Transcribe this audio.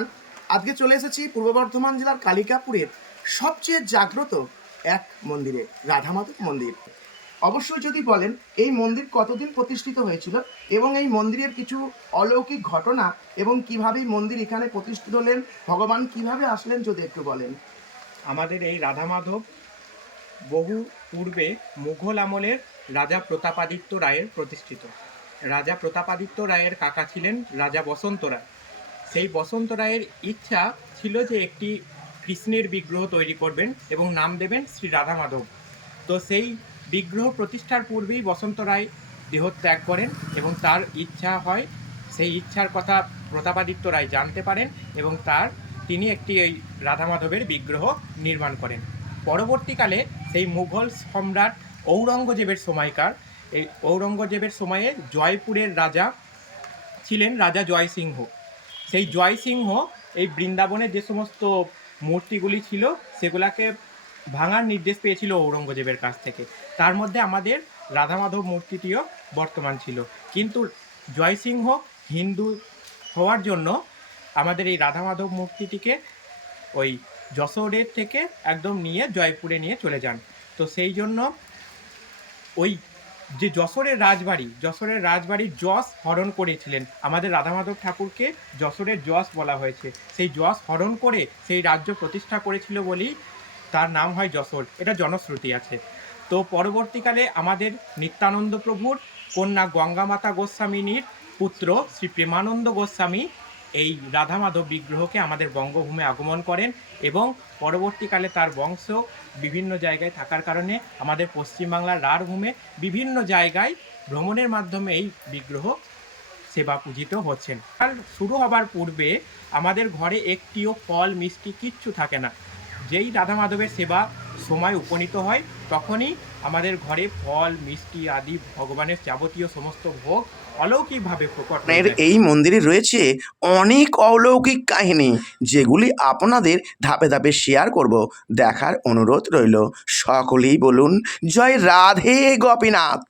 বর্তমান। আজকে চলে এসেছি পূর্ব বর্ধমান জেলার কালিকাপুরের সবচেয়ে জাগ্রত এক মন্দিরে, রাধা মাধব মন্দির। অবশ্যই যদি বলেন এই মন্দির কতদিন প্রতিষ্ঠিত হয়েছিল এবং এই মন্দিরের কিছু অলৌকিক ঘটনা এবং কিভাবে এই মন্দির এখানে প্রতিষ্ঠিত হলেন, ভগবান কিভাবে আসলেন, যদি একটু বলেন। আমাদের এই রাধা মাধব বহু পূর্বে মুঘল আমলের রাজা প্রতাপাদিত্য রায়ের প্রতিষ্ঠিত। রাজা প্রতাপাদিত্য রায়ের কাকা ছিলেন রাজা বসন্ত রায়। সেই বসন্ত রায়ের ইচ্ছা ছিল যে একটি কৃষ্ণের বিগ্রহ তৈরি করবেন এবং নাম দেবেন শ্রী রাধা মাধব। তো সেই বিগ্রহ প্রতিষ্ঠার পূর্বেই বসন্ত রায় দেহত্যাগ করেন এবং তার ইচ্ছা হয়, সেই ইচ্ছার কথা প্রতাপাদিত্য রায় জানতে পারেন এবং তিনি একটি এই রাধা মাধবের বিগ্রহ নির্মাণ করেন। পরবর্তীকালে সেই মুঘল সম্রাট ঔরঙ্গজেবের সময়কার, এই ঔরঙ্গজেবের সময়ে জয়পুরের রাজা ছিলেন রাজা জয়সিংহ। সেই জয়সিংহ এই বৃন্দাবনের যে সমস্ত মূর্তিগুলি ছিল সেগুলাকে ভাঙার নির্দেশ পেয়েছিল ঔরঙ্গজেবের কাছ থেকে। তার মধ্যে আমাদের রাধা মাধব মূর্তিটিও বর্তমান ছিল, কিন্তু জয়সিংহ হিন্দু হওয়ার জন্য আমাদের এই রাধা মাধব মূর্তিটিকে ওই যশোরের থেকে একদম নিয়ে জয়পুরে নিয়ে চলে যান। তো সেই জন্য ওই যে যশোরের রাজবাড়ির যশ হরণ করেছিলেন আমাদের রাধা মাধব ঠাকুরকে, যশোরের যশ বলা হয়েছে। সেই যশ হরণ করে সেই রাজ্য প্রতিষ্ঠা করেছিল বলেই তার নাম হয় যশোর, এটা জনশ্রুতি আছে। তো পরবর্তীকালে আমাদের নিত্যানন্দ প্রভুর কন্যা গঙ্গামাতা গোস্বামিনীর পুত্র শ্রী প্রেমানন্দ গোস্বামী এই রাধা মাধব বিগ্রহকে আমাদের বঙ্গভূমে আগমন করেন এবং পরবর্তীকালে তার বংশ বিভিন্ন জায়গায় থাকার কারণে আমাদের পশ্চিমবাংলার রাঢ়ভূমে বিভিন্ন জায়গায় ভ্রমণের মাধ্যমে এই বিগ্রহ সেবা পূজিত হচ্ছেন। আর শুরু হবার পূর্বে আমাদের ঘরে একটিও ফল মিষ্টি কিচ্ছু থাকে না। যেই রাধা মাধবের সেবা সময় উপনীত হয় তখনই আমাদের ঘরে ফল মিষ্টি আদি ভগবানের যাবতীয় সমস্ত ভোগ অলৌকিকভাবে প্রকট হয়ে যায়। এই মন্দিরে রয়েছে অনেক অলৌকিক কাহিনী, যেগুলি আপনাদের ধাপে ধাপে শেয়ার করব। দেখার অনুরোধ রইল। সকলেই বলুন জয় রাধে গোপীনাথ।